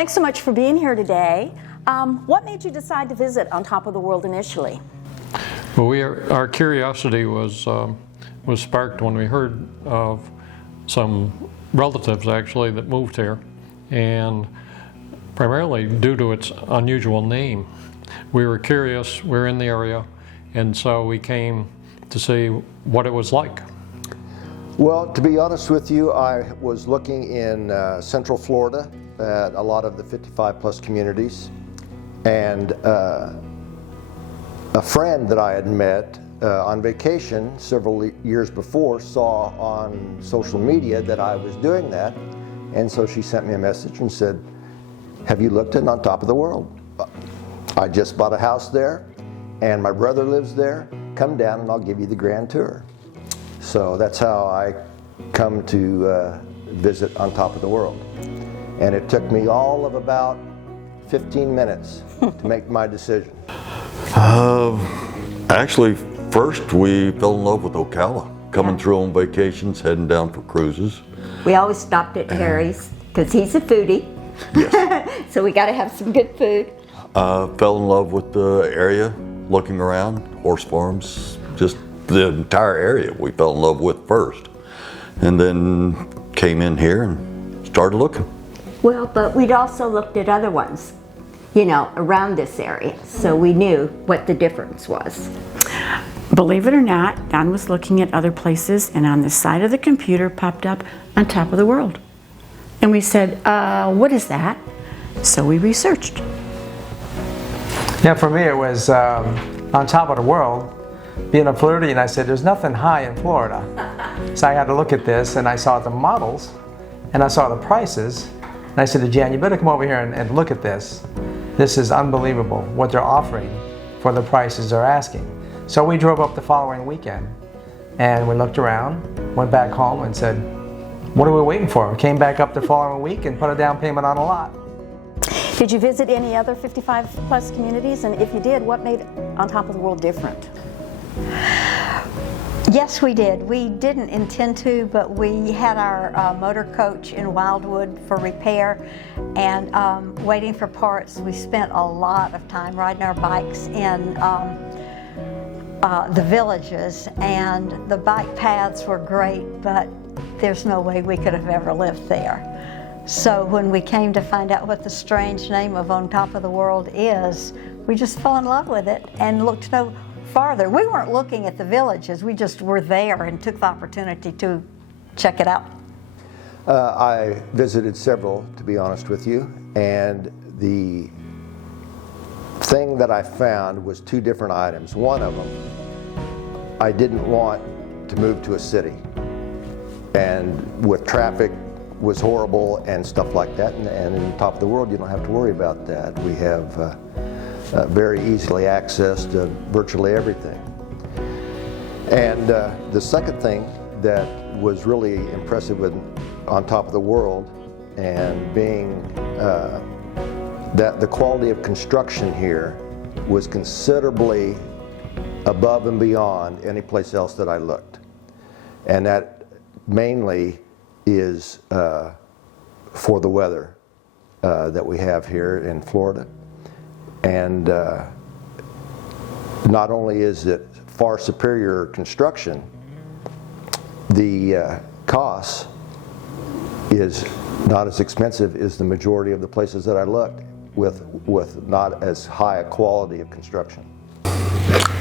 Thanks so much for being here today. What made you decide to visit On Top of the World initially? Well, our curiosity was sparked when we heard of some relatives actually that moved here, and primarily due to its unusual name. We were curious, we're in the area, and so we came to see what it was like. Well, to be honest with you, I was looking in Central Florida at a lot of the 55-plus communities, and a friend that I had met on vacation several years before saw on social media that I was doing that, and so she sent me a message and said, "Have you looked at On Top of the World? I just bought a house there, and my brother lives there. Come down and I'll give you the grand tour." So that's how I come to visit On Top of the World. And it took me all of about 15 minutes to make my decision. Actually, first we fell in love with Ocala. Coming through on vacations, heading down for cruises. We always stopped at Harry's because he's a foodie. Yes. So we got to have some good food. Fell in love with the area, looking around, horse farms, just the entire area we fell in love with first. And then came in here and started looking. Well, but we'd also looked at other ones, you know, around this area. So we knew what the difference was. Believe it or not, Don was looking at other places, and on the side of the computer popped up On Top of the World. And we said, what is that? So we researched. Yeah, for me it was On Top of the World. Being a Floridian, I said, there's nothing high in Florida. So I had to look at this, and I saw the models, and I saw the prices, and I said to Jan, you better come over here and look at this. This is unbelievable, what they're offering for the prices they're asking. So we drove up the following weekend, and we looked around, went back home and said, what are we waiting for? We came back up the following week and put a down payment on a lot. Did you visit any other 55-plus communities? And if you did, what made On Top of the World different? Yes, we did. We didn't intend to, but we had our motor coach in Wildwood for repair and waiting for parts. We spent a lot of time riding our bikes in the villages, and the bike paths were great, but there's no way we could have ever lived there. So when we came to find out what the strange name of On Top of the World is, we just fell in love with it and looked no farther. We weren't looking at the villages, we just were there and took the opportunity to check it out. I visited several, to be honest with you, and the thing that I found was two different items. One of them, I didn't want to move to a city, and with traffic was horrible and stuff like that, and in Top of the World you don't have to worry about that. We have very easily access to virtually everything. And the second thing that was really impressive with On Top of the World, and being that the quality of construction here was considerably above and beyond any place else that I looked. And that mainly is for the weather that we have here in Florida. And not only is it far superior construction, the cost is not as expensive as the majority of the places that I looked, with not as high a quality of construction.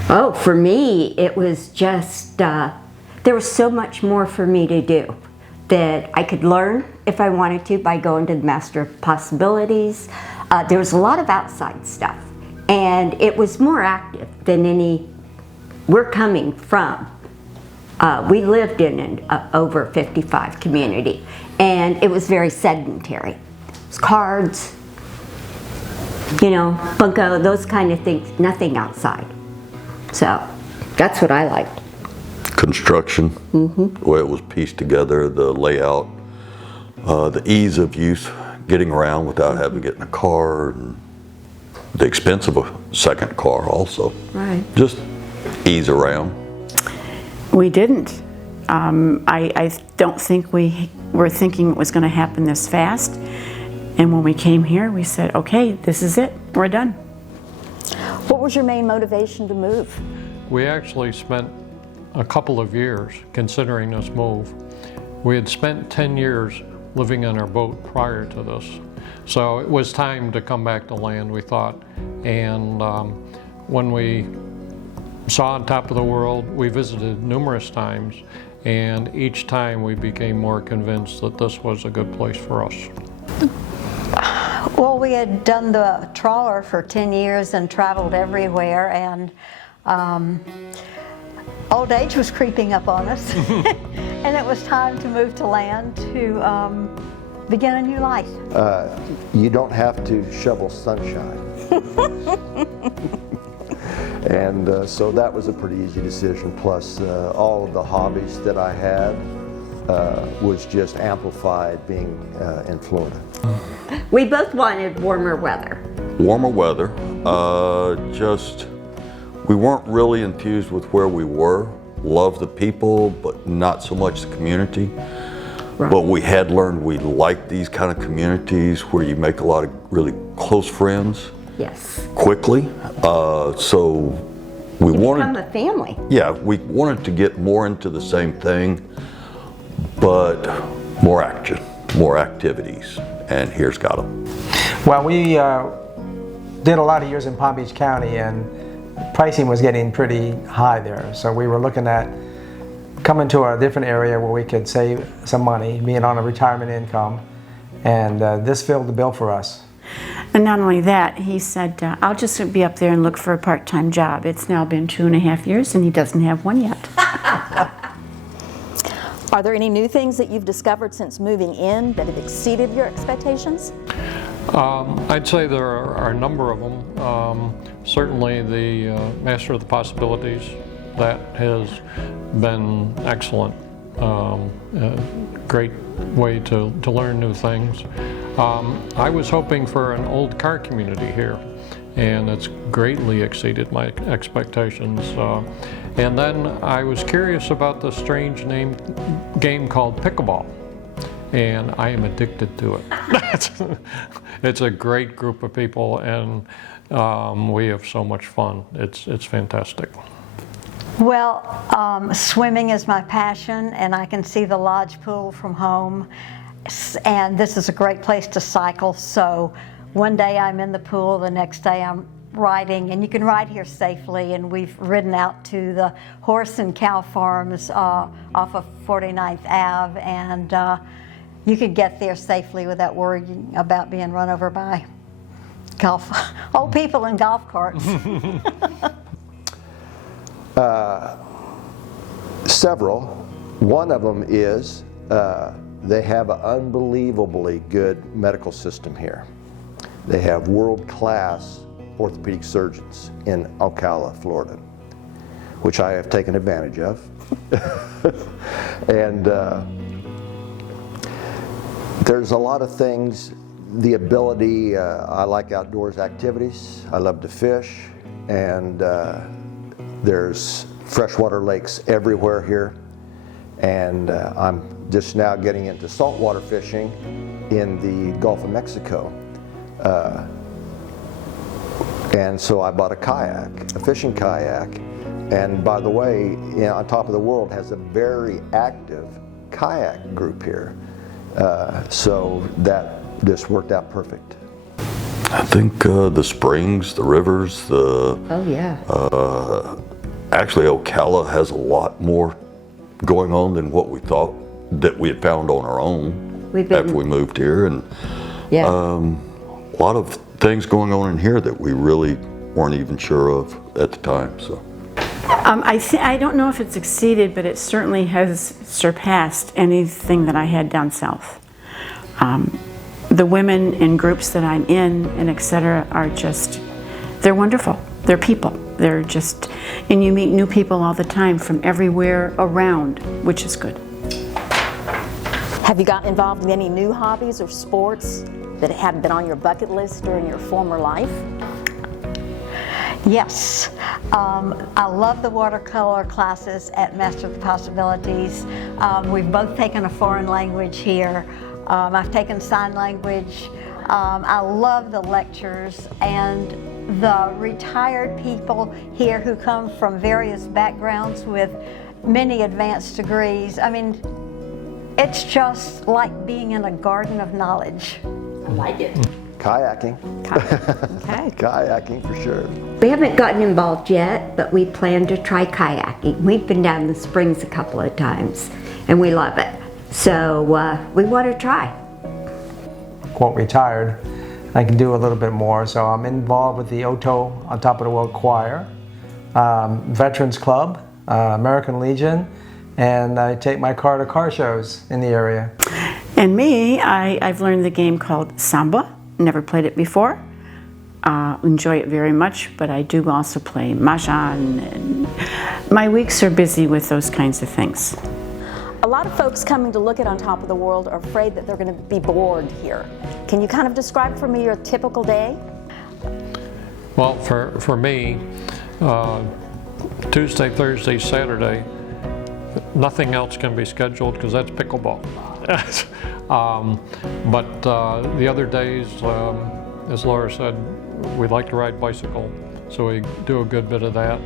Oh, for me, it was just, there was so much more for me to do that I could learn if I wanted to by going to the Master of Possibilities. There was a lot of outside stuff, and it was more active than we're coming from. We lived in an over 55 community, and it was very sedentary. It was cards, you know, bunko, those kind of things, nothing outside. So that's what I liked. Construction, the way it was pieced together, the layout, the ease of use, getting around without having to get in a car, and the expense of a second car also. Right. Just ease around. We didn't. I don't think we were thinking it was going to happen this fast. And when we came here, we said, okay, this is it, we're done. What was your main motivation to move? We actually spent a couple of years considering this move. We had spent 10 years living on our boat prior to this. So it was time to come back to land, we thought. And when we saw On Top of the World, we visited numerous times, and each time we became more convinced that this was a good place for us. Well, we had done the trawler for 10 years and traveled everywhere, and old age was creeping up on us. And it was time to move to land to begin a new life. You don't have to shovel sunshine. And so that was a pretty easy decision. Plus, all of the hobbies that I had was just amplified being in Florida. We both wanted warmer weather. Warmer weather, we weren't really enthused with where we were. Loved the people, but not so much the community. Right. But we had learned we liked these kind of communities where you make a lot of really close friends. Yes. Quickly. So we Become wanted, a family. yeah, we wanted to get more into the same thing, but more action, more activities, and here's got them. Well, we did a lot of years in Palm Beach County, and pricing was getting pretty high there. So we were looking at coming to a different area where we could save some money, being on a retirement income, and this filled the bill for us. And not only that, he said, I'll just be up there and look for a part-time job. It's now been 2.5 years and he doesn't have one yet. Are there any new things that you've discovered since moving in that have exceeded your expectations? I'd say there are a number of them. Certainly the Master of the Possibilities, that has been excellent. Great way to learn new things. I was hoping for an old car community here, and it's greatly exceeded my expectations. And then I was curious about the strange game called pickleball, and I am addicted to it. It's a great group of people, and we have so much fun. It's fantastic. Well, swimming is my passion, and I can see the lodge pool from home. And this is a great place to cycle. So one day I'm in the pool, the next day I'm riding, and you can ride here safely. And we've ridden out to the horse and cow farms off of 49th Ave, and you could get there safely without worrying about being run over by old people in golf carts. Several. One of them is they have an unbelievably good medical system here. They have world-class orthopedic surgeons in Ocala, Florida, which I have taken advantage of. And there's a lot of things, the ability, I like outdoors activities, I love to fish, and there's freshwater lakes everywhere here, and I'm just now getting into saltwater fishing in the Gulf of Mexico. And so I bought a kayak, a fishing kayak, and by the way, On Top of the World has a very active kayak group here, so that just worked out perfect. I think the springs, the rivers, Oh, yeah. actually Ocala has a lot more going on than what we thought that we had found on our own after we moved here, and Yeah. a lot of things going on in here that we really weren't even sure of at the time. So I don't know if it's exceeded, but it certainly has surpassed anything that I had down south. The women in groups that I'm in and et cetera are just, they're wonderful. They're people. They're just, and you meet new people all the time from everywhere around, which is good. Have you gotten involved in any new hobbies or sports that hadn't been on your bucket list during your former life? Yes, I love the watercolor classes at Master of the Possibilities. We've both taken a foreign language here. I've taken sign language. I love the lectures and the retired people here who come from various backgrounds with many advanced degrees. I mean, it's just like being in a garden of knowledge. I like it. Kayaking. Okay. Kayaking for sure. We haven't gotten involved yet, but we plan to try kayaking. We've been down the springs a couple of times, and we love it. So we want to try. Quote, retired, I can do a little bit more. So I'm involved with the Oto on Top of the World Choir, Veterans Club, American Legion, and I take my car to car shows in the area. And me, I've learned the game called Samba. Never played it before. Enjoy it very much, but I do also play Mahjong, and my weeks are busy with those kinds of things. A lot of folks coming to look at On Top of the World are afraid that they're going to be bored here. Can you kind of describe for me your typical day? Well, for me, Tuesday, Thursday, Saturday, nothing else can be scheduled because that's pickleball. But the other days, as Laura said, we like to ride bicycle, so we do a good bit of that.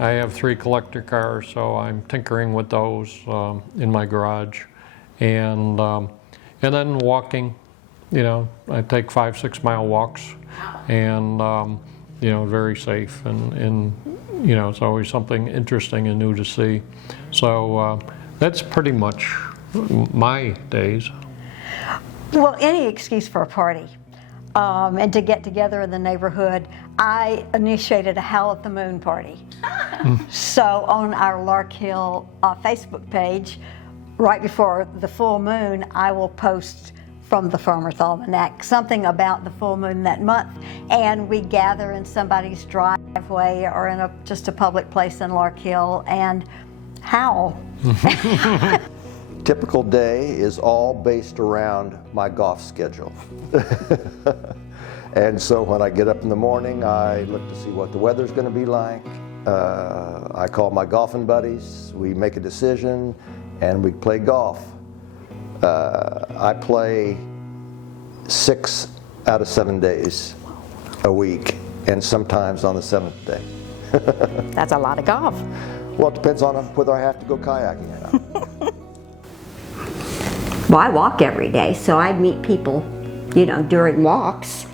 I have 3 collector cars, so I'm tinkering with those in my garage, and then walking. You know, I take 5-6 mile walks, and you know, very safe, and you know, it's always something interesting and new to see. So that's pretty much my days. Well, any excuse for a party and to get together in the neighborhood. I initiated a Howl at the Moon party. So on our Lark Hill Facebook page, right before the full moon, I will post from the Farmer's Almanac something about the full moon that month, and we gather in somebody's driveway or in just a public place in Lark Hill and howl. Typical day is all based around my golf schedule. And so when I get up in the morning, I look to see what the weather's going to be like. I call my golfing buddies, we make a decision, and we play golf. I play 6 out of 7 days a week, and sometimes on the 7th day. That's a lot of golf. Well, it depends on whether I have to go kayaking or not. Well, I walk every day, so I meet people, you know, during walks.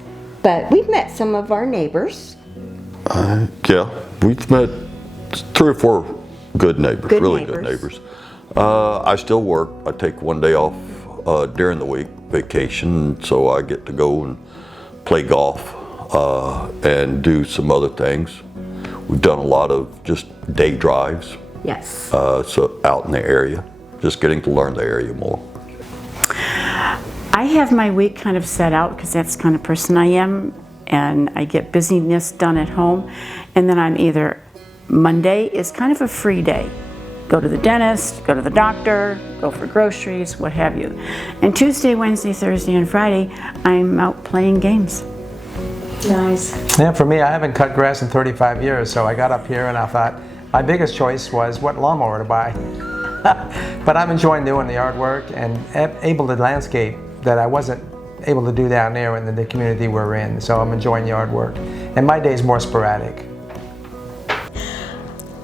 But we've met some of our neighbors. Yeah, we've met 3 or 4 good neighbors, really good neighbors. I still work. I take 1 day off during the week, vacation, so I get to go and play golf and do some other things. We've done a lot of just day drives. Yes. So out in the area, just getting to learn the area more. I have my week kind of set out because that's the kind of person I am, and I get busyness done at home, and then I'm either, Monday is kind of a free day. Go to the dentist, go to the doctor, go for groceries, what have you. And Tuesday, Wednesday, Thursday, and Friday, I'm out playing games. Nice. Yeah, for me, I haven't cut grass in 35 years, so I got up here and I thought my biggest choice was what lawnmower to buy. But I'm enjoying doing the yard work and able to landscape that I wasn't able to do down there in the community we're in. So I'm enjoying yard work. And my day's more sporadic.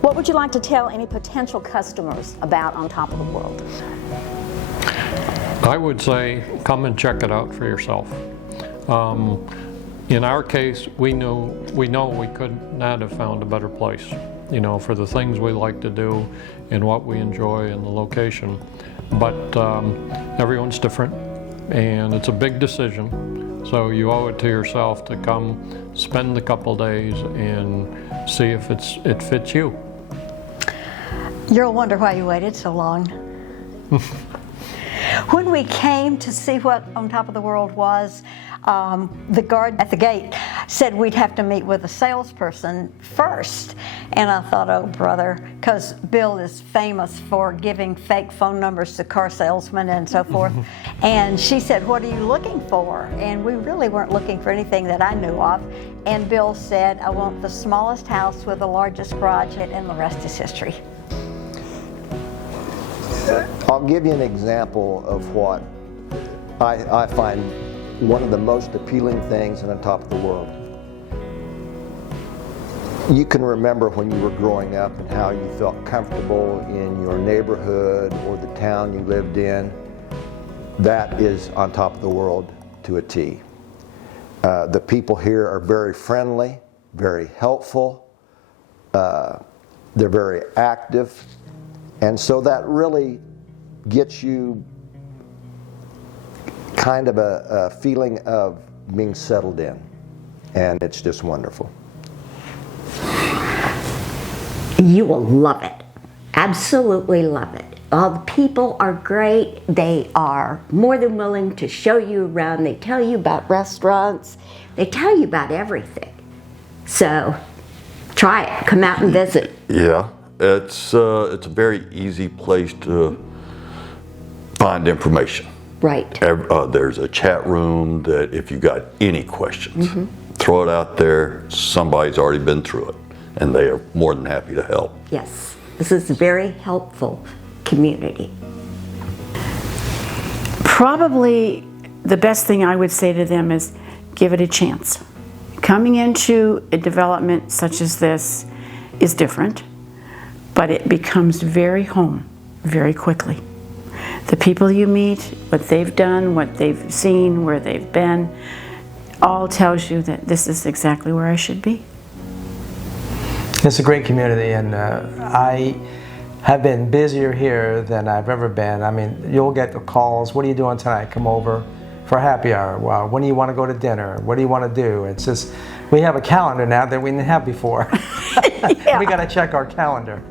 What would you like to tell any potential customers about On Top of the World? I would say come and check it out for yourself. In our case, we know we could not have found a better place, you know, for the things we like to do and what we enjoy and the location. But everyone's different, and it's a big decision. So you owe it to yourself to come spend a couple days and see if it fits you. You'll wonder why you waited so long. When we came to see what On Top of the World was, the guard at the gate said we'd have to meet with a salesperson first. And I thought, oh brother, because Bill is famous for giving fake phone numbers to car salesmen and so forth. And she said, what are you looking for? And we really weren't looking for anything that I knew of. And Bill said, I want the smallest house with the largest garage, and the rest is history. I'll give you an example of what I find one of the most appealing things in On Top of the World. You can remember when you were growing up and how you felt comfortable in your neighborhood or the town you lived in. That is On Top of the World to a T. The people here are very friendly, very helpful, they're very active, and so that really gets you kind of a feeling of being settled in, and it's just wonderful. You will love it. Absolutely love it. All the people are great. They are more than willing to show you around. They tell you about restaurants. They tell you about everything. So try it. Come out and visit. Yeah, it's a very easy place to find information. Right. There's a chat room that if you got any questions, throw it out there. Somebody's already been through it, and they are more than happy to help. Yes. This is a very helpful community. Probably the best thing I would say to them is give it a chance. Coming into a development such as this is different, but it becomes very home very quickly. The people you meet, what they've done, what they've seen, where they've been, all tells you that this is exactly where I should be. It's a great community, and I have been busier here than I've ever been. I mean, you'll get the calls, what are you doing tonight? Come over for happy hour. Well, when do you want to go to dinner? What do you want to do? It's just, we have a calendar now that we didn't have before. Yeah. We got to check our calendar.